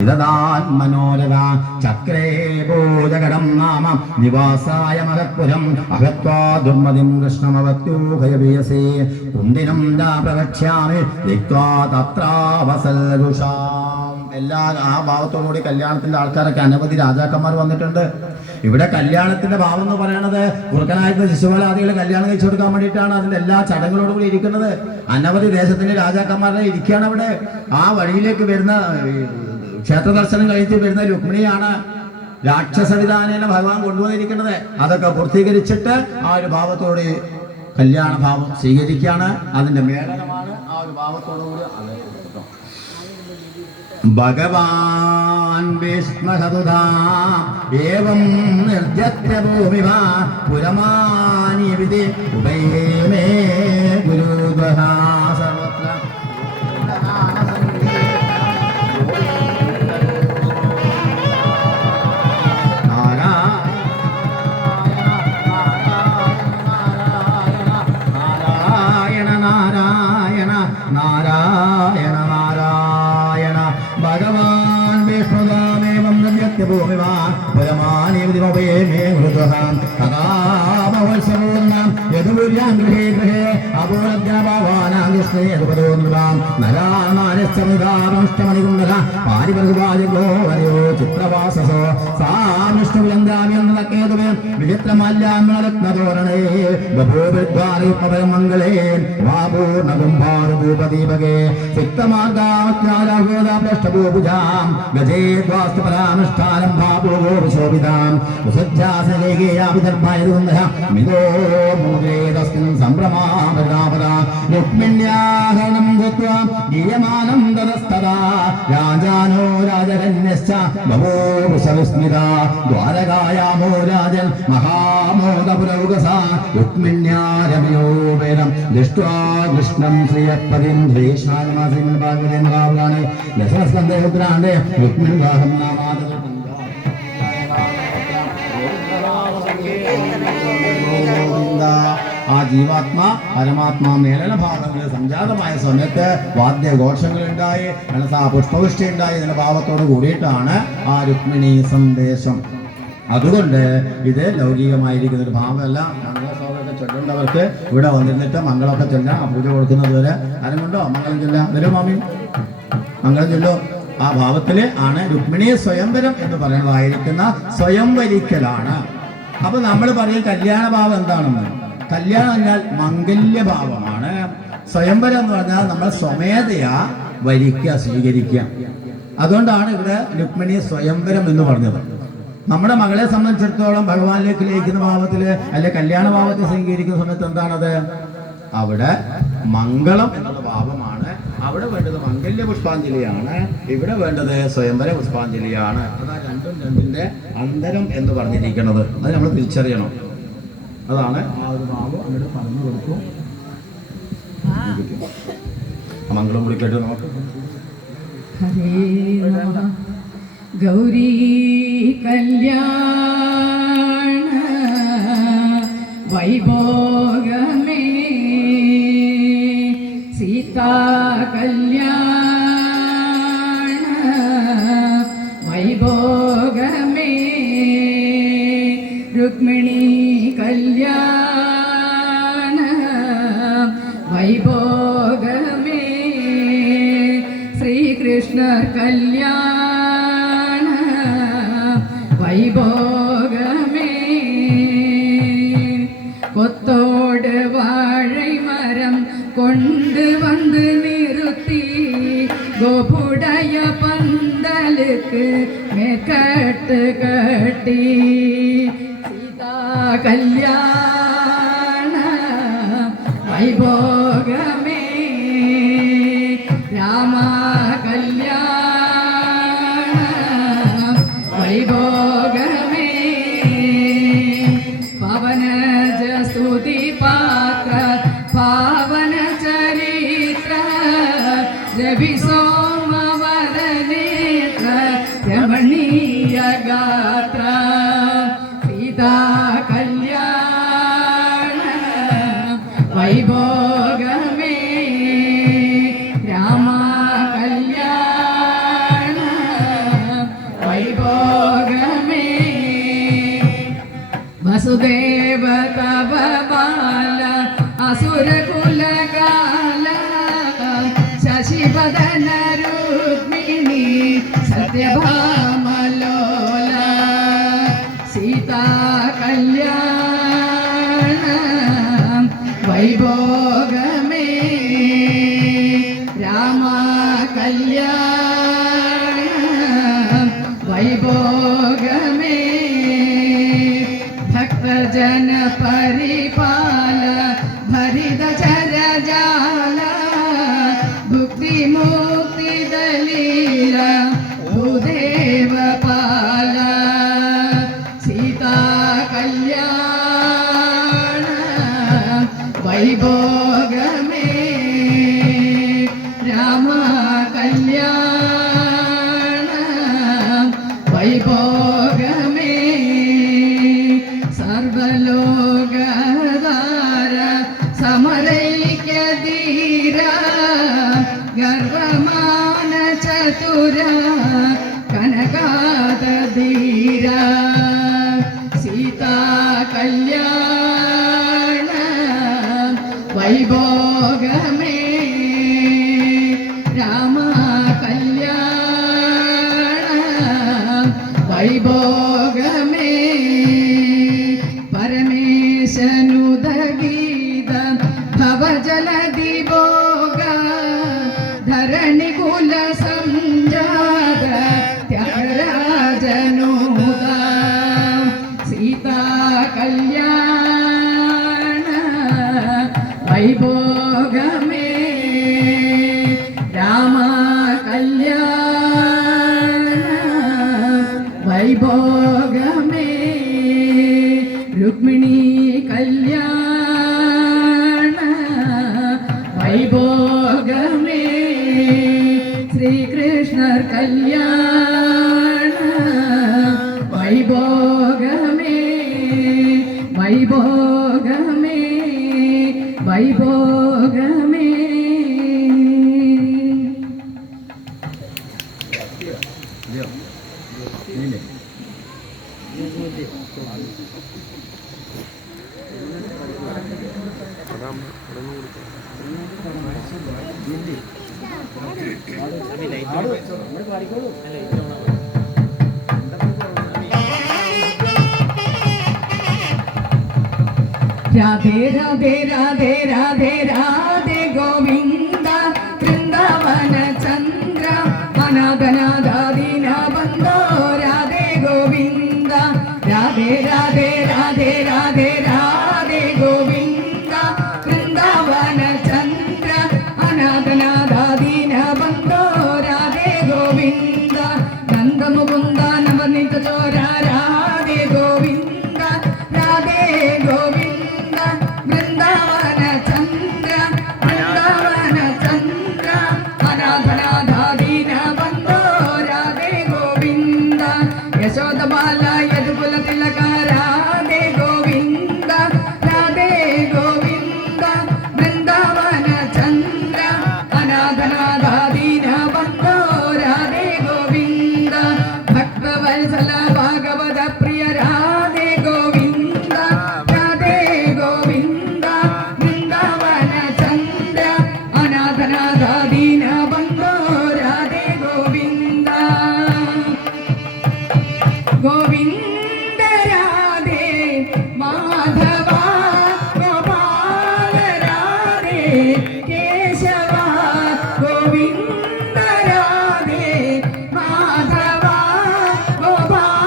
മനോരഥ ചക്രേ ഭൂജകടം നാമ നിവാസായ മഹത്പുരം അഹത്വാ ദുർമതിം കൃഷ്ണമവത്യൂഹയവീയസേ കുന്ദിനം പ്രവക്ഷ്യാമി ദിക്വാ തത്രാവസൽരുഷാം. എല്ലാ ആ ഭാവത്തോടുകൂടി കല്യാണത്തിന്റെ ആൾക്കാരൊക്കെ അനവധി രാജാക്കന്മാർ വന്നിട്ടുണ്ട്. ഇവിടെ കല്യാണത്തിന്റെ ഭാവം എന്ന് പറയുന്നത് കുറുക്കനായിരുന്ന ശിശുപാലാദികൾ കല്യാണം കഴിച്ചു കൊടുക്കാൻ വേണ്ടിയിട്ടാണ് അതിന്റെ എല്ലാ ചടങ്ങുകളോടും കൂടി ഇരിക്കുന്നത്. അനവധി ദേശത്തിന്റെ രാജാക്കന്മാരുടെ ഇരിക്കുകയാണ് അവിടെ. ആ വഴിയിലേക്ക് വരുന്ന ക്ഷേത്ര ദർശനം കഴിച്ച് വരുന്ന രുക്മിണിയാണ് രാക്ഷസവിധാനേന ഭഗവാൻ കൊണ്ടുവന്നിരിക്കുന്നത്. അതൊക്കെ പൂർത്തീകരിച്ചിട്ട് ആ ഒരു ഭാവത്തോട് കല്യാണ ഭാവം സ്വീകരിക്കുകയാണ്. അതിന്റെ മേളനമാണ് ആ ഒരു ഭാവത്തോടുകൂടി. ഭഗവാൻ വിഷ്ണുഹതുധാ ഏവം നിർജത്യ ഭൂമിവാ പുരമാനി വിധി ഉഭയമേ ഗുരുദ്വഹാ സർവത്ര നാരായണ നാരായണ നാരായണ നാരായണ ഭഗവാൻ വിഷ്ണുദാമേവം നൃത്യഭൂമിവാ പുരമാനി വിധിമേ മൃദുഹാം തഥാമവത്സവൂർണം യദുപുര്യാം ഗൃഹേ ഗൃഹേ അപൂർജ്ഞഭാവാനാം കൃഷ്ണേ യദുപദോന്മൃതാം നരാമാനശ്ചമിതാമഷ്ടമണികുണ്ടല പാരിപർഗുപാജഗ്ലോവരയോ ചിത്രവാസസോ സാമിഷ്ണുവിലന്താമ്യന്നതക്കേതുവേ വിചിത്രമാല്യാമരത്നതോരണേ ബഭൂവിദ്വാരയുക്മപരം മംഗളേ വാപൂർണകുംഭാരഭൂപദീപകേ സിക്തമാർഗാമജ്ഞാനാഭൂതാം ഗജേദ്വാസ്തുപരാനുഷ്ഠാനം ഭാപൂർശോഭിതാം സുസജ്ജാസലേകേയാവിധർഭായതുന്ദഃ മിതോ മൂലേതസ്മിൻ സംഭ്രമാപരാപദ രുക്മിണ്യാഹരണം കൃത്വാ ഗീയമാനം തതസ്തദാ രാജാനോ രാജകന്യശ്ച ബഭൂവൃഷവിസ്മിതാ ദ്വാരകായാമോ രാജൻ മഹാമോദപുരൗകസാ രുക്മിണ്യാരമയോ വേദം ദൃഷ്ട്വാ കൃഷ്ണം ശ്രീയപ്പതിം ശ്രീശ്രാമാസിൻ ഭാഗവതേന്ദ്രാവ്യാനെ ദശസ്കന്ധയുദ്രാണ്ടേ രുക്മിണ്വാഹം നാമാദ ആ ജീവാത്മാ പരമാത്മാ മേലന ഭാവങ്ങളിൽ സംജാതമായ സമയത്ത് വാദ്യഘോഷങ്ങളുണ്ടായി, മനസ്സാ പുഷ്പവൃഷ്ടി ഉണ്ടായി. ഇതിന്റെ ഭാവത്തോട് കൂടിയിട്ടാണ് ആ രുക്മിണി സന്ദേശം. അതുകൊണ്ട് ഇത് ലൗകികമായിരിക്കുന്ന ഒരു ഭാവമല്ല. മംഗളശ്ലോകമൊക്കെ ചൊല്ലേണ്ടവർക്ക് ഇവിടെ വന്നിരുന്നിട്ട് മംഗളമൊക്കെ ചൊല്ലാം. പൂജ കൊടുക്കുന്നത് വരെ ആരും കൊണ്ടോ മംഗളം ചൊല്ലാം. വരും മാമി മംഗളം ചൊല്ലോ. ആ ഭാവത്തില് ആണ് രുക്മിണി സ്വയംവരം എന്ന് പറയുന്നതായിരിക്കുന്ന സ്വയംവരിക്കലാണ്. അപ്പൊ നമ്മൾ പറയും കല്യാണ ഭാവം എന്താണെന്ന്. കല്യാണം എന്നാൽ മംഗല്യഭാവമാണ്. സ്വയംവരം എന്ന് പറഞ്ഞാൽ നമ്മൾ സ്വമേധയാ വരിക്കുക, സ്വീകരിക്കുക. അതുകൊണ്ടാണ് ഇവിടെ രുക്മിണി സ്വയംവരം എന്ന് പറഞ്ഞത്. നമ്മുടെ മകളെ സംബന്ധിച്ചിടത്തോളം ഭഗവാനിലേക്ക് ലയിക്കുന്ന ഭാവത്തില് അല്ലെ കല്യാണ ഭാവത്തിൽ സ്വീകരിക്കുന്ന സമയത്ത് എന്താണത്? അവിടെ മംഗളം എന്നുള്ള ഭാവമാണ്. അവിടെ വേണ്ടത് മംഗല്യ പുഷ്പാഞ്ജലിയാണ്, ഇവിടെ വേണ്ടത് സ്വയംവര പുഷ്പാഞ്ജലിയാണ്. അതാണ് രണ്ടിന്റെ അന്തരം എന്ന് പറഞ്ഞിരിക്കുന്നത്. അത് നമ്മൾ തിരിച്ചറിയണം. അതാണ് ആ ഒരു ഭാവം അങ്ങോട്ട് പറഞ്ഞു കൊടുക്കും. മംഗളം കൂടി കേട്ട് നമുക്ക് ഗൗരീ കല്യാണ വൈഭോഗമേ സീതാ കല്യാണ വൈഭോഗമേ രുക്മിണി കല്യാണ വൈഭോഗമേ ശ്രീകൃഷ്ണ കല്യാണ വൈഭോഗമേ കൊത്തോട് വാഴை മരം കൊണ്ട് വന്ന് നിറുത്തി ഗോപുടയ പന്തലുക്ക് മേക്കട്ട് കട്ടി സീതാ കല്യാണ വൈഭോഗമേ രാമ കല്യാണ വൈഭോഗമേ പവന സ്തുതി പാത്ര പാവന ചരിത്ര രവി സോമവരനേത്ര രമണീയ ഗാത്ര സീതാ കല്യാണ വൈഭോഗമേ രാമ കല്യാണ वैभोगमे वसुदेव तव बाल असुरकुलकाल शशिवदन रुक्मिणी सत्यभामलोला सीता कल्याण वैभोगमे राम कल्याण वैभोगमे भक्तजन परिपाल भरित चर जाल भुक्ति मुक्ति दलील भूदेव पाल सीता कल्याण वैभोगमे राम कल्याण वैभोगमे सर्वलोकधार समरैक्य धीर गर्वमान चतुर कनकाद धीर सीता कल्याण वैभोगमे राम कल्याण वैभोगमे परमेशनुदगीत भवजलधि भोग धरणि कुल संजात त्यागराजनूत सीता कल्याण वैभोगमे राम कल्याण वैभोगमे रुक्मिणी कल्याण वैभोगमे श्रीकृष्ण कल्याण वैभोगमे वैभोगमे वैभोगमे राधे राधे राधे राधे राधे गोविंद वृंदावन चंद्र अनादनादीन बंदो राधे गोविंद राधे राधे राधे राधे राधे गोविंद वृंदावन चंद्र अनादनादीन बंदो राधे गोविंद नंद मुकुंद नवनीत चोरा राधे गोविंद राधे गोविंद वृंदावन चंद्र अनाथनाथादीन बंदो राधे गोविंद यशोद बाल यदुकुल तिलक राधे गोविंद वृंदावन चंद्र अनाथनाथादीन बंदो राधे गोविंद भक्तवत्सल भागवत प्रिय राधे गोविंद वृंदावन चंद्र अनाथनाथादीन बंदो राधे गोविंद गोविंद राधे माधव गोपाल राधे केशव गोविंद राधे माधव गोपाल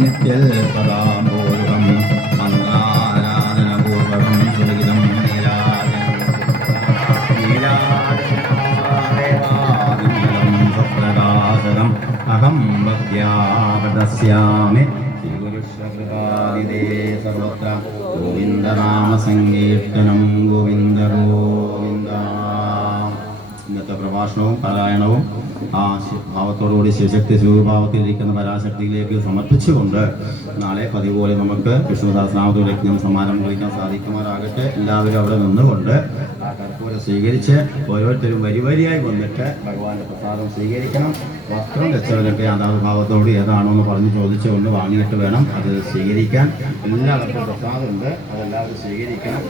നിത്യൽ സദാമോഹം മന്ത്രാരാധനപൂർവകം സുരഹിതം നീരാജനം സ്വപ്രകാശകം അഹം ഭക്യാവദസ്യാമി ശ്രീഗുരുഷ്വകൃപാദിദേ സർവത്ര ഗോവിന്ദനാമ സങ്കീർത്തനം ഗോവിന്ദ ഗോവിന്ദ. ഇന്നത്തെ പ്രഭാഷണവും പാരായണവും ആ ഭാവത്തോടുകൂടി ശിവശക്തി ശിവഭാവത്തിലിരിക്കുന്ന പരാശക്തിയിലേക്ക് സമർപ്പിച്ചുകൊണ്ട് നാളെ പതിപോലെ നമുക്ക് വിഷ്ണു സഹസ്രനാമത്തോടെ യജ്ഞം സമാരം കുറിക്കാൻ സാധിക്കുമാറാകട്ടെ. എല്ലാവരും അവിടെ നിന്നുകൊണ്ട് ആ കർപ്പൂരം സ്വീകരിച്ച് ഓരോരുത്തരും വരിയായി വന്നിട്ട് ഭഗവാന്റെ പ്രസാദം സ്വീകരിക്കണം. വസ്ത്രം വെച്ചവരൊക്കെ അതാത് ഭാവത്തോട് ഏതാണോ എന്ന് പറഞ്ഞ് ചോദിച്ചുകൊണ്ട് വാങ്ങിയിട്ട് വേണം അത് സ്വീകരിക്കാൻ. എല്ലാവർക്കും പ്രസാദമുണ്ട്, അതെല്ലാവരും സ്വീകരിക്കണം.